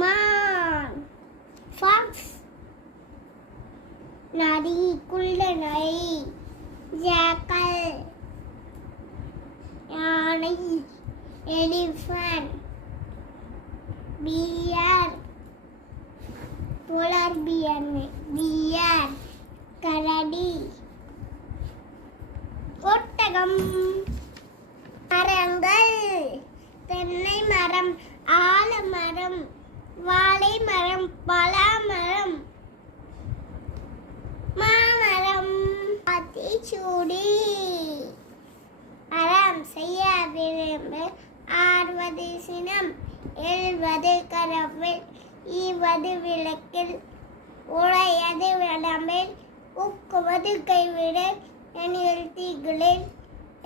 மான் ஃபாக்ஸ் நரி குள்ள நரி ஜாக்கல் யானை எலிஃபண்ட் பியர் போலார் பியர் கரடி ஒட்டகம் மரங்கள் தென்னை மரம் ஆலமரம் வாழை மரம் பலாமரம் மாமரம் ஆத்திச்சூடி அறம் செய்ய விரும்பு ஆறுவது சினம் எழுவது கரவில் ஈவது விளக்கில் உழையது விளம்பில் உக்குவது கைவிடல் எனில் தீகளில்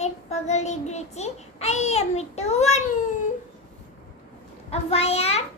எப்பகல் இகிழ்ச்சி ஐயமிட்டு ஒன் ஔவையார்